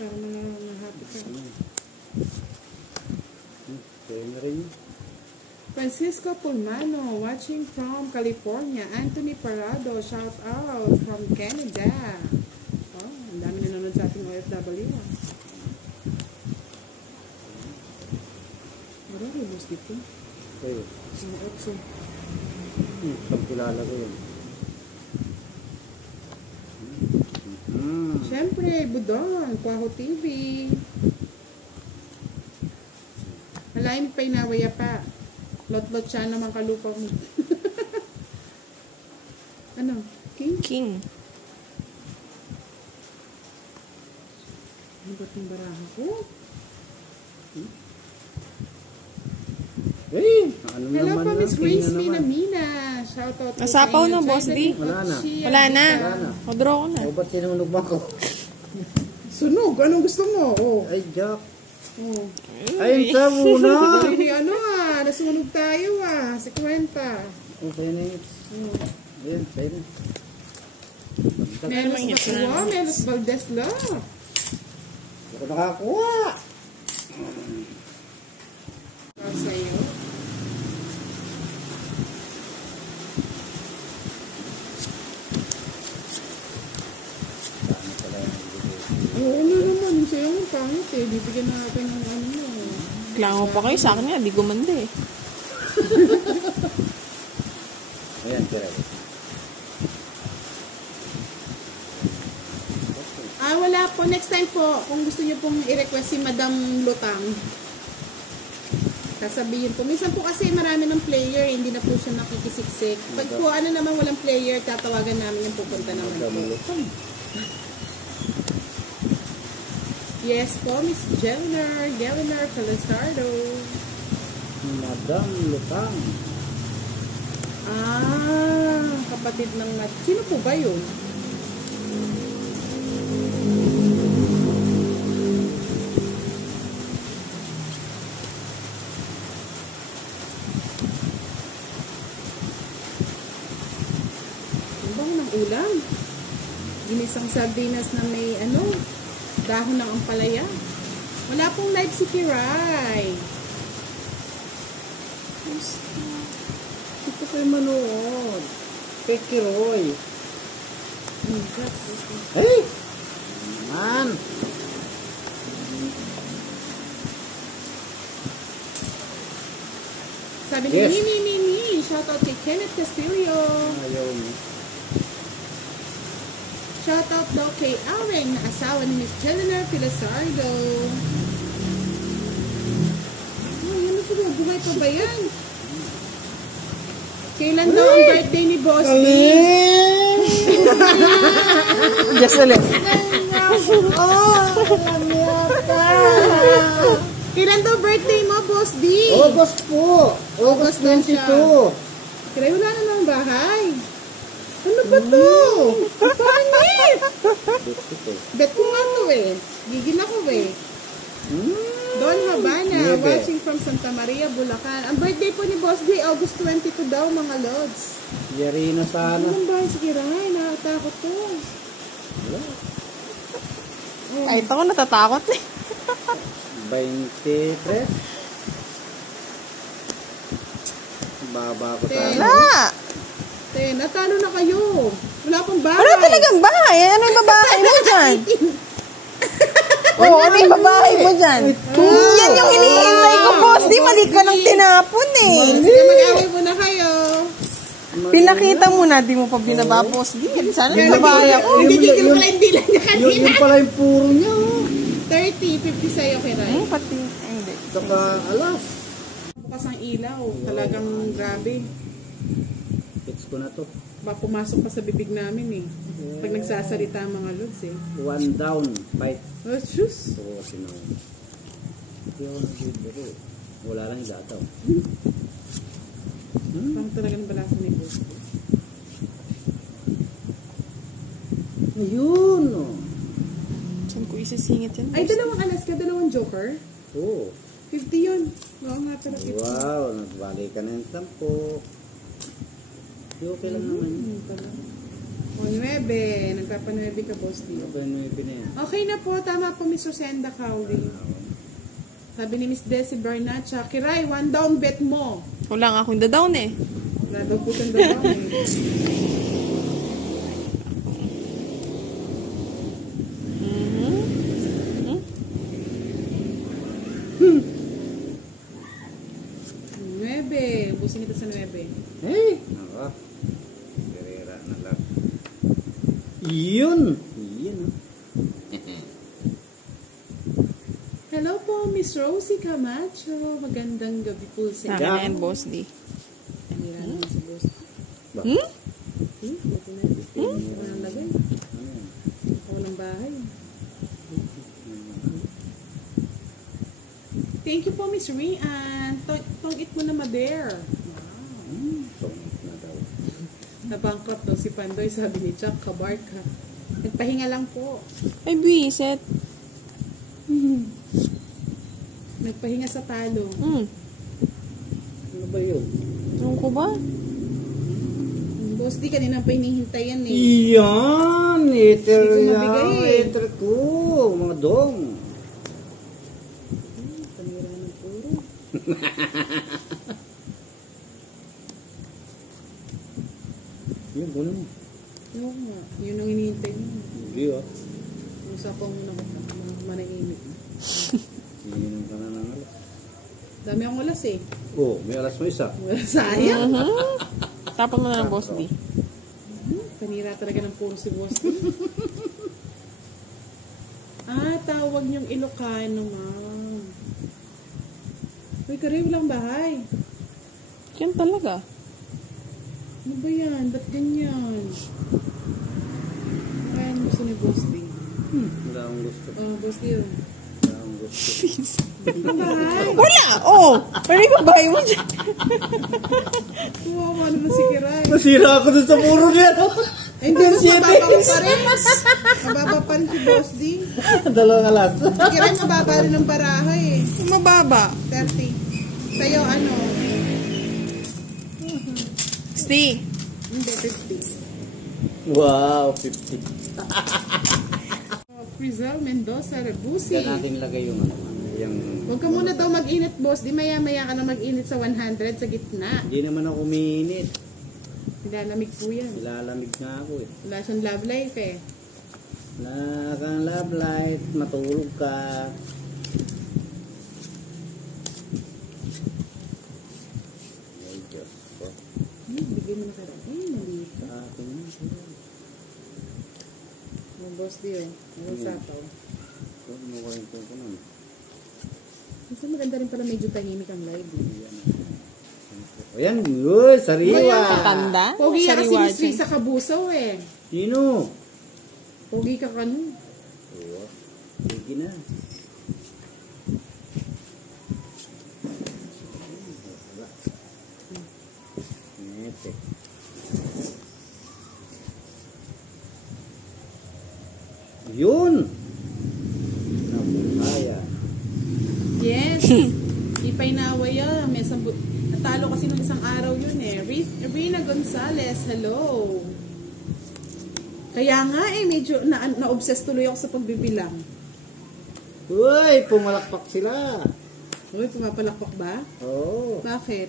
Para happy ka. Kaya na rin. Francisco Pulmano, watching from California. Anthony Parado, shout out from Canada. Oh, ang dami nanonood sa ating OFW. Marami boss dito. Okay. Ang otso. Saan kilala ko yun? Siyempre, Budong, Kwaho TV. Malain pa inawaya pa. Lot-lot siya naman kalupa mo. Ano? King? King. Ano ba't yung baraha ko? Eh, ano Hello naman po, na? Miss Grace Tingnan naman. Mina. Shoutout po Nasapaw sa inyo. na, Boss D. Wala na. Wala na. Wala na. O-draw ko na. O, ba't sinunog ba ko? Sunog. Anong gusto mo? Oh. Ay, Jack. Oh. Ay, ito muna. Hindi ano nasunog tayo si Kwenta. Okay na yun. Ayan, tayo na. Menos Bakua, Menos Valdez la. Hindi ko nakakuha. Para sa'yo. Saan pala yung video? Oo, ano naman. Sa'yo ang pangit bibigyan natin ng ano mo. Klango pa kayo sa akin nga. Di gumanda eh. Ayan, tira. Wala po. Next time po, kung gusto niyo pong i-request si Madam Lutang, sasabihin po. Minsan po kasi marami ng player, hindi na po siya nakikisiksik. Pag po ano naman walang player, tatawagan namin yung pupunta naman po. Yes po, Miss Gelner Felizardo. Madam Lutang. Kapatid ng sino po ba yun? Ulam. Ginisang sardinas na may dahon ng ampalaya. Wala pong live si Kiray. Ito kayo manood. Kay Kiroy. Hey! Man! Sabi ni Nini. Shoutout kay Kenneth Castillo. Ayaw mo. Shoutout daw kay Aaron na asawa ni Miss Jelena Felizardo. Yan na po. Buhay pa ba yan? Kailan daw ang birthday ni Boss D? Just ulit. Kailan daw birthday mo, Boss D? August po. August 22. Kaya wala na ng bahay. Ano ba to? Pangit! Bet ko nga to Gigil ako Don Habana, watching from Santa Maria, Bulacan. Ang birthday po ni Boss D, August 22 daw, mga lods. Yarino sana. Ano ba si Kiray? Nakatakot ko. Kahit ako natatakot eh. 23. Baba ko tayo. Wala! Natalo na kayo. Wala pang bahay. Wala talagang bahay. Ano yung babahay mo dyan? Ano yung babahay mo dyan? Yan yung hinihintay ko, Boss. Di mali ka nang tinapon Sige, mag-away muna kayo. Pinakita mo na, di mo pa binaba, Boss. Di, sana babahay ako. Gigigil pala yung dila niya kanina. Yung pala yung puro niya. 30, 50 sa'yo, Kiray. Pati, hindi. Saka alas. Bukas ang ilaw. Talagang grabe. Fix ko na to. Ba pumasok pa sa bibig namin Pag nagsasalita ang mga lods One down. Bite. Oh, shoes. Ito ko kasi na. Wala lang idataw. Parang talagang balasa ni Boss. Ayun. Saan ko isisingit yan? Ay, dalawang alas ka, dalawang joker. Oh. 50 yun. Oo nga, pero 50. Wow. Nagbalik ka na yung 10. Okay lang naman yun. O, 9. Nagpapa-9 ka, Boss D. Ano ba yung may pinaya? Okay na po. Tama po, Miss Rosenda Cowley. Sabi ni Miss Desi Barnacha, Kiray, 1 down bet mo. Wala nga akong down eh. Wala daw po kang down eh. Nuebe. Busin kita sa 9. Hey! Ako. Karera na lang. Yun! Yun. Hello po, Miss Rosie Camacho. Magandang gabi po sa Sa akin na yan, Boss D. Kanira naman si Boss. Hmm? Buti na. Hindi ko nang lagay. Ako ng bahay. Thank you po, Miss Rian. Tong-it mo na mader. Tungit na daw. Nabangkot daw si Pandoy, sabi ni Chuck, kabarka. Nagpahinga lang po. Ay, biset. Nagpahinga sa talo. Ano ba yun? Ano ko ba? Boss, di kanina pa hinihintayan eh. Iyan! Eater Hindi ko yan! mabigay eh. Eater ko! Mga dong! Panira ng puro. Yun, gano'n. Oo nga. Yun ang hinihintay mo. Hindi ah. Usapaw mo na kita. Manahimik. Iinom ka na ng alas. Dami akong ulas eh. Oh, may alas mo isa. Sayang. Tapon mo na ng Boss D. Panira talaga ng puro si Boss. Tawag niyong Ilocano, ma'am. Uy, Kari, walang bahay. Yan talaga. Ano ba yan? Ba't ganyan? Kaya gusto ni Boss D. Wala akong gusto. Boss D yun. Wala akong gusto. Ang bahay. Wala! Oh! Pwede ba bahay mo dyan? Tuwawa naman si Kiray. Nasira ako dun sa puro niya. Hindi, mas mababa pa rin. Mababa pa rin si Boss D. Dalawang alas. Kiray, mababa rin ng baraha eh. Mababa. 30. Sa'yo, ano? 60. Hindi, 50. Wow, 50. Rizal Mendoza, Rebusi. Kaya natin lagay yung ano. Yung... Huwag ka muna daw mag-init, Boss. Di maya-maya ka na mag-init sa 100 sa gitna. Hindi naman ako umiinit. Nilalamig po yan. Nilalamig nga ako eh. Wala siyang love life eh. Wala kang love light, matulog ka. Ay, Diyos ko. Bigay mo na ka rin. Ay, mali ka. Sa akin na. Ang Boss di oh. Ang sapaw. Ano ko rin ko nun? Kasi maganda rin pala medyo tahimik ang live. Ayan, uy, sariwa. Tanda? Pogi ka kasi Sariwa Miss dyan. Risa Kabusaw eh. Sino? Pogi ka ka nun. Oo. Sige na. Nete. Yun! Napukaya. Yes. Ipay na away ah. May natalo kasi nung isang araw yun eh. Rina Gonzalez, hello. Kaya nga eh, medyo na-obsess tuloy ako sa pagbibilang. Uy, pumalakpak sila. Uy, pumapalakpak ba? Oo. Bakit?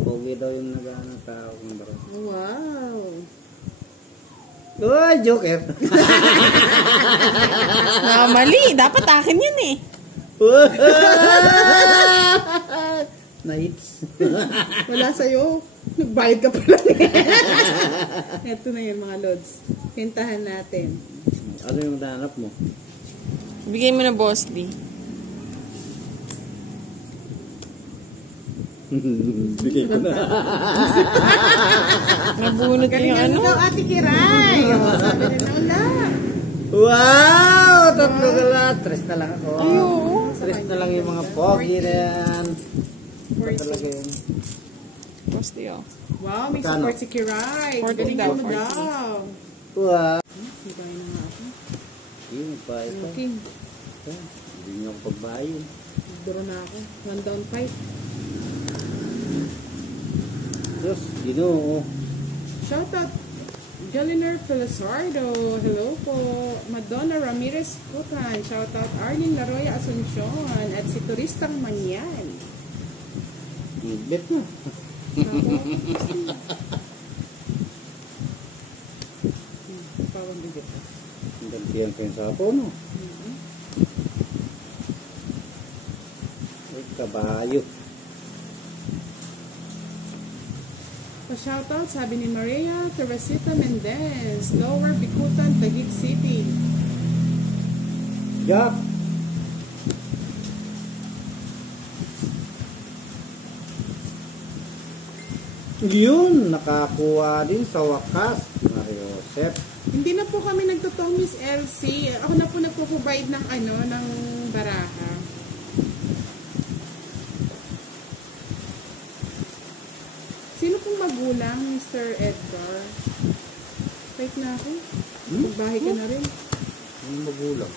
Pogi daw yung nag-ano tao ng baro. Oh, wow. Uy, joker. Mali. Dapat akin yun eh. Nights. Wala sa'yo. Nagbayad ka pala. Ito na yun mga lods. Pintahan natin. Ano yung nahanap mo? Bigay mo na Boss D. Bigay ko na. Nabunot yung Galingan ano. mo daw, Ate Kiray. Sabi rin na wala. Wow! Tatlo ka lang. Tres na lang ako. Oo. Tres na lang yung mga pogi na yan. Ito talaga yun. Boss D oh. Wow, may Magkano? support si Kiray. 40 Galingan daw, mo 40. daw. Wow! Ibay na nga ako. Yung pa ito. Okay. Hindi niyo ako pagbayo. Duro na ako. 1 down 5. Diyos, ginoo. Shoutout. Galiner Felizardo, hello po. Madonna Ramirez Kutan, shoutout Arlene Laroya Asuncion, at si Turistang Manyan. Bet na. Pawang bigit. Ang gantiyan kayo sa apo, no? Ay, kabayo. Pa-shoutout, sabi ni Maria Teresita Mendez, Lower Bikutan, Taguig City. Jack! Yun, nakakuha din sa wakas. Mario Joseph. Hindi na po kami nagtotong Miss Elsie. Ako na po nagpo-provide ng ng baraha. Sino pong magulang, Mr. Edgar? Wait na ako. Magbahay ka na rin. Yung magulang.